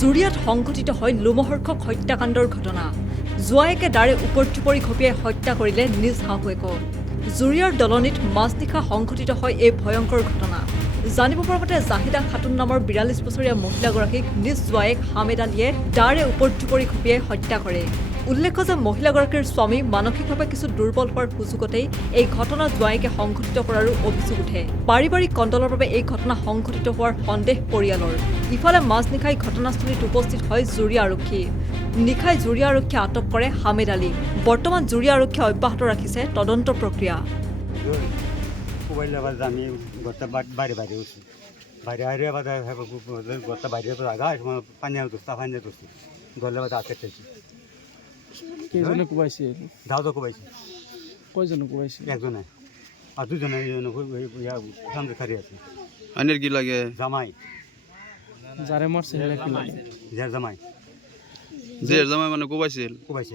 জুৰিয়াত সংঘটিত হয় লোমহৰ্ষক হত্যাকাণ্ডৰ ঘটনা। জোৱায়েকে দাৰে ওপৰচুপৰি ঘপিয়াই হত্যা কৰিলে নিজ শাহুৱেকক। জুৰিয়াৰ দলনিত মাজনিশা সংঘটিত হয় এই ভয়ংকৰ ঘটনা। জানিব পৰা মতে জাহিদা খাতুন নামৰ ৪২ বছৰীয়া মহিলাগৰাকীক নিজ জোৱায়েক হামেদ আলীয়ে দাৰে ওপৰচুপৰি ঘপিয়াই হত্যা কৰে। উল্লেখ্য যে মহিলাগৰাকীৰ স্বামী মানসিকভাৱে কিছু দুৰ্বল হোৱাৰ সুযোগতেই এই ঘটনা জোৱায়েকে সংঘটিত কৰাৰো অভিযোগ উঠে। পাৰিবাৰিক কণ্ডলৰ বাবে এই ঘটনা সংঘটিত হোৱাৰ সন্দেহ পৰিয়ালৰ। ইফালে মাজনিশাই ঘটনাস্থলীত উপস্থিত হয় জুৰিয়া আৰক্ষী। নিশাই জুৰিয়া আৰক্ষীয়ে আটক কৰে হামেদ আলীক। বৰ্তমান জুৰিয়া আৰক্ষীয়ে অব্যাহত ৰাখিছে তদন্ত প্ৰক্ৰিয়া। আমি গোটা বাইরে বাইরে উঠছি বাইরে বাইরে গোটা বাইরে আগা পানি ধরছি গলে বাদে আটকে খেয়েছি কেইজনে কোবাইছে দাওদা কোবাইছে কয়জনে কোবাইছে একজনে আর দুজনে সামনে খারি আছে আইনের কি লাগে জামাই যারে মারছে হেলা কি লাগে যার জামাই যে জামাই মানে কোবাইছিল কোবাইছে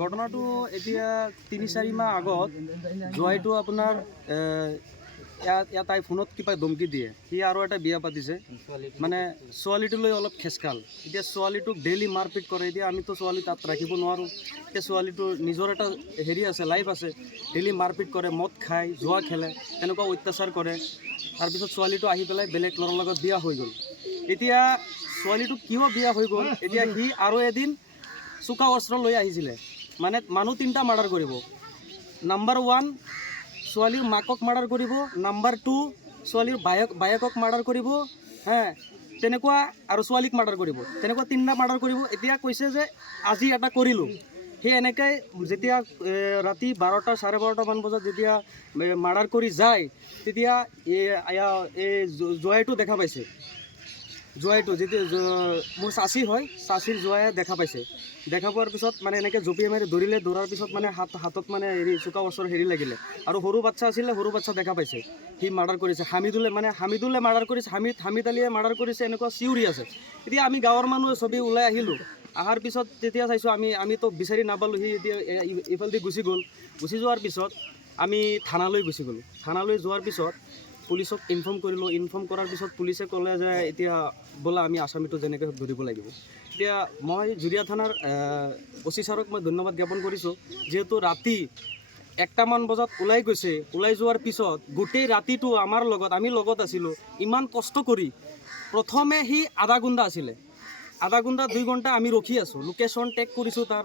ঘটনাটো এতিয়া ৩-৪ মাহ আগত জোৱাইটো আপোনাৰ তাই ফোনত কিবা ধমকি দিয়ে। সি আৰু এটা বিয়া পাতিছে, মানে ছোৱালীটোলৈ অলপ খেচকাল। এতিয়া ছোৱালীটোক ডেইলি মাৰপিট কৰে। এতিয়া আমিতো ছোৱালী তাত ৰাখিব নোৱাৰোঁ। এতিয়া ছোৱালীটোৰ নিজৰ এটা হেৰি আছে, লাইফ আছে। ডেইলি মাৰপিট কৰে, মদ খায়, জুৱা খেলে, তেনেকুৱা অত্যাচাৰ কৰে। তাৰপিছত ছোৱালীটো আহি পেলাই বেলেগ ল'ৰাৰ লগত বিয়া হৈ গ'ল। এতিয়া ছোৱালীটো কিয় বিয়া হৈ গ'ল, এতিয়া সি আৰু এদিন চোকা অস্ত্ৰ লৈ আহিছিলে, মানে মানুহ ৩টা মাৰ্ডাৰ কৰিব। নাম্বাৰ 1 ছোৱালীৰ মাকক মাৰ্ডাৰ কৰিব, নাম্বাৰ 2 ছোৱালীৰ বায়েকক মাৰ্ডাৰ কৰিব, তেনেকুৱা আৰু ছোৱালীক মাৰ্ডাৰ কৰিব, তেনেকুৱা 3টা মাৰ্ডাৰ কৰিব। এতিয়া কৈছে যে আজি এটা কৰিলোঁ। সেই এনেকৈ যেতিয়া ৰাতি 12টা 12:30 মান বজাত যেতিয়া মাৰ্ডাৰ কৰি যায়, তেতিয়া এই জোৱাইটো দেখা পাইছে। জোৱাইটো যেতিয়া মোৰ চাচি হয়, চাচিৰ জোৱাইয়ে দেখা পাইছে। দেখা পোৱাৰ পিছত মানে এনেকৈ জঁপিয়াই মাৰি ধৰিলে। ধৰাৰ পিছত মানে হাতত মানে হেৰি চোকা ওচৰ হেৰি লাগিলে, আৰু সৰু বাচ্ছা আছিলে, সৰু বাচ্ছা দেখা পাইছে। সি মাৰ্ডাৰ কৰিছে। হামিদুলে মাৰ্ডাৰ কৰিছে, হামিদ আলীয়ে মাৰ্ডাৰ কৰিছে, এনেকুৱা চিঞৰি আছে। এতিয়া আমি গাঁৱৰ মানুহে চবেই ওলাই আহিলোঁ। অহাৰ পিছত তেতিয়া চাইছোঁ আমিতো বিচাৰি নাপালোঁ। সি এতিয়া ইফালেদি গুচি গ'ল। গুচি যোৱাৰ পিছত আমি থানালৈ গুচি গ'লোঁ। থানালৈ যোৱাৰ পিছত পুলিচক ইনফৰ্ম কৰিলোঁ। ইনফৰ্ম কৰাৰ পিছত পুলিচে ক'লে যে এতিয়া ব'লা আমি আসামীটো যেনেকৈ ধৰিব লাগিব। এতিয়া মই জুৰিয়া থানাৰ অচি ছাৰক মই ধন্যবাদ জ্ঞাপন কৰিছোঁ, যিহেতু ৰাতি 1টামান বজাত ওলাই গৈছে। ওলাই যোৱাৰ পিছত গোটেই ৰাতিটো আমাৰ লগত, আমি লগত আছিলোঁ, ইমান কষ্ট কৰি। প্ৰথমে সি আধা ঘণ্টা আছিলে, আধা ঘণ্টা 2 ঘণ্টা আমি ৰখি আছোঁ। লোকেশ্যন টেগ কৰিছোঁ তাৰ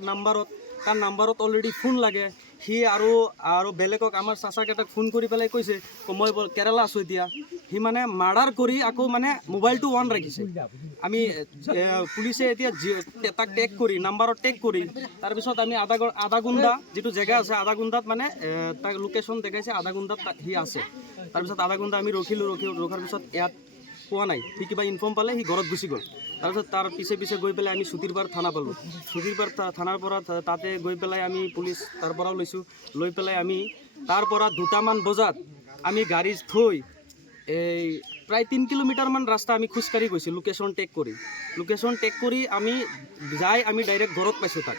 নাম্বাৰত অলৰেডি ফোন লাগে। সি আৰু বেলেগক আমাৰ চাচাকেইটাক ফোন কৰি পেলাই কৈছে মই কেৰালা আছোঁ। এতিয়া সি মানে মাৰ্ডাৰ কৰি আকৌ মানে মোবাইলটো অন ৰাখিছে। আমি পুলিচে এতিয়া তাক টেগ কৰি নাম্বাৰত টেগ কৰি তাৰপিছত আমি আধা ঘণ্টা যিটো জেগা আছে, আধা ঘণ্টাত মানে তাক লোকেশ্যন দেখাইছে, আধা ঘণ্টাত সি আছে। তাৰপিছত আধা ঘণ্টা আমি ৰখাৰ পিছত ইয়াত পোৱা নাই। সি কিবা ইনফৰ্ম পালে, সি ঘৰত গুচি গ'ল। তাৰপিছত তাৰ পিছে গৈ পেলাই আমি চুতিৰপাৰ থানা পালোঁ। চুতিৰপাৰ থানাৰ পৰা তাতে গৈ পেলাই আমি পুলিচ তাৰ পৰাও লৈছোঁ। লৈ পেলাই আমি তাৰ পৰা 2টামান বজাত আমি গাড়ী থৈ এই প্ৰায় 3 কিলোমিটাৰমান ৰাস্তা আমি খোজকাঢ়ি গৈছোঁ লোকেশ্যন টেক কৰি আমি ডাইৰেক্ট ঘৰত পাইছোঁ তাক।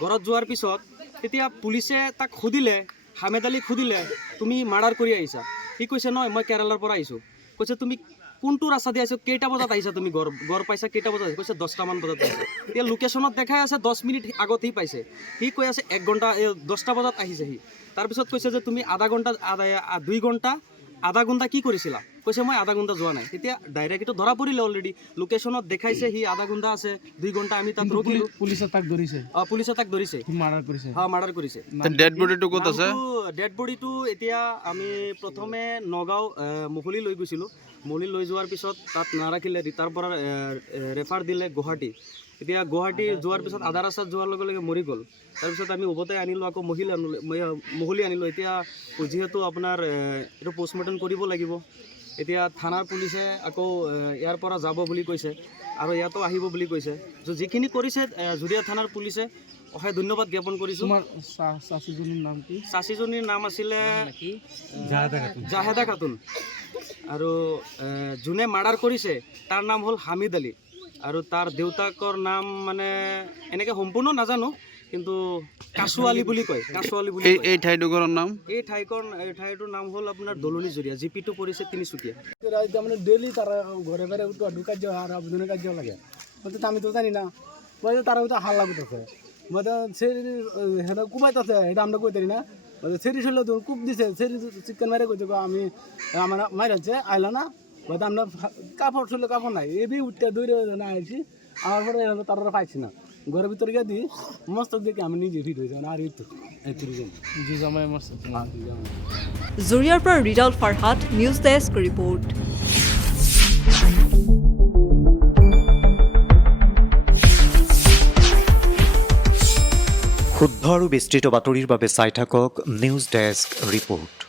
ঘৰত যোৱাৰ পিছত তেতিয়া পুলিচে তাক সুধিলে, হামেদ আলীক সুধিলে তুমি মাৰ্ডাৰ কৰি আহিছা? সি কৈছে নহয়, মই কেৰালাৰ পৰা আহিছোঁ। কৈছে তুমি কোনটো ৰাস্তা দি আহিছা, কেইটা বজাত আহিছা, তুমি ঘৰ পাইছা কেইটা বজাত? কৈছে 10টামান বজাত পাইছা। এতিয়া লোকেশ্যনত দেখাই আছে 10 মিনিট আগত সি পাইছে। সি কৈ আছে 1 ঘণ্টা 10টা বজাত আহিছে সি। তাৰপিছত কৈছে যে তুমি 2 ঘণ্টা আধা ঘণ্টা কি কৰিছিলা? কৈছে মই আধা ঘণ্টা যোৱা নাই। তেতিয়া ডাইৰেক্ট এইটো ধৰা পৰিলে অলৰেডি। লোকেশ্যনত দেখাইছে সি আধা ঘণ্টা আছে, 2 ঘণ্টা আমি তাত ৰখিলোঁ। পুলিচে তাক ধৰিছে? পুলিচে তাক ধৰিছে, মাৰ্ডাৰ কৰিছে। মাৰ্ডাৰ কৰিছে। ডেড বডিটো ক'ত আছে? ডেড বডিটো এতিয়া আমি প্ৰথমে নগাঁও মহলি লৈ গৈছিলোঁ। মহলি লৈ যোৱাৰ পিছত তাত নাৰাখিলে, তাৰ পৰা ৰেফাৰ দিলে গুৱাহাটী। এতিয়া গুৱাহাটী যোৱাৰ পিছত আধা ৰাস্তাত যোৱাৰ লগে লগে মৰি গ'ল। তাৰপিছত আমি উভতাই আনিলোঁ, আকৌ মহলি আনিলোঁ। এতিয়া যিহেতু আপোনাৰ এইটো পষ্টমৰ্টেম কৰিব লাগিব। এতিয়া থানাৰ পুলিচে আকৌ ইয়াৰ পৰা যাব বুলি কৈছে, আৰু ইয়াতো আহিব বুলি কৈছে। যিখিনি কৰিছে জুৰিয়া থানাৰ পুলিচে অশেষ ধন্যবাদ জ্ঞাপন কৰিছোঁ। চাচিজনীৰ নাম কি? চাচিজনীৰ নাম আছিলে জাহেদা খাতুন, আৰু যোনে মাৰ্ডাৰ কৰিছে তাৰ নাম হ'ল হামিদ আলী, আৰু তাৰ দেউতাকৰ নাম মানে এনেকৈ সম্পূৰ্ণ নাজানো, কিন্তু কাছুৱালী বুলি কয়, কাছুৱালী বুলি এই কয়। এই ঠাইডোখৰৰ নাম এই ঠাইটোৰ নাম হ'ল আপোনাৰ দলনি জুৰিয়া, জিপিটো পৰিছে তিনিচুকীয়া। মানে ডেইলি তারা ঘরে ঘরে ঢুকার যাওয়া আর আবেদনের কাজ লাগে বলতে আমি তো জানি না বলতে তারা ওটা হাল লাগুতেছে বলতে সেরি হেটা কুবাইতেছে এটা আমরা কই তারি না বলতে সেরি শুনলে তো কুপ দিছে সেরি চিকেন মারে কইতে আমি আমার মাইরাচ্ছে আইলা না বলতে আমরা কাপড় শুনলে কাপড় নাই এবি উঠতে দৌড়ে না আইছি আমার পরে তারা পাইছি না ঘরের ভিতরে গিয়ে দিই মস্তক দেখে আমি নিজে ফিট হয়েছি আর এই তো জি জামাই মারছে জুৰিয়াৰ পৰা ৰিজাল ফাৰহাট, নিউজ ডেস্ক ৰিপৰ্ট। শুদ্ধ আৰু বিস্তৃত বাতৰিৰ বাবে চাই থাকক নিউজ ডেস্ক ৰিপৰ্ট।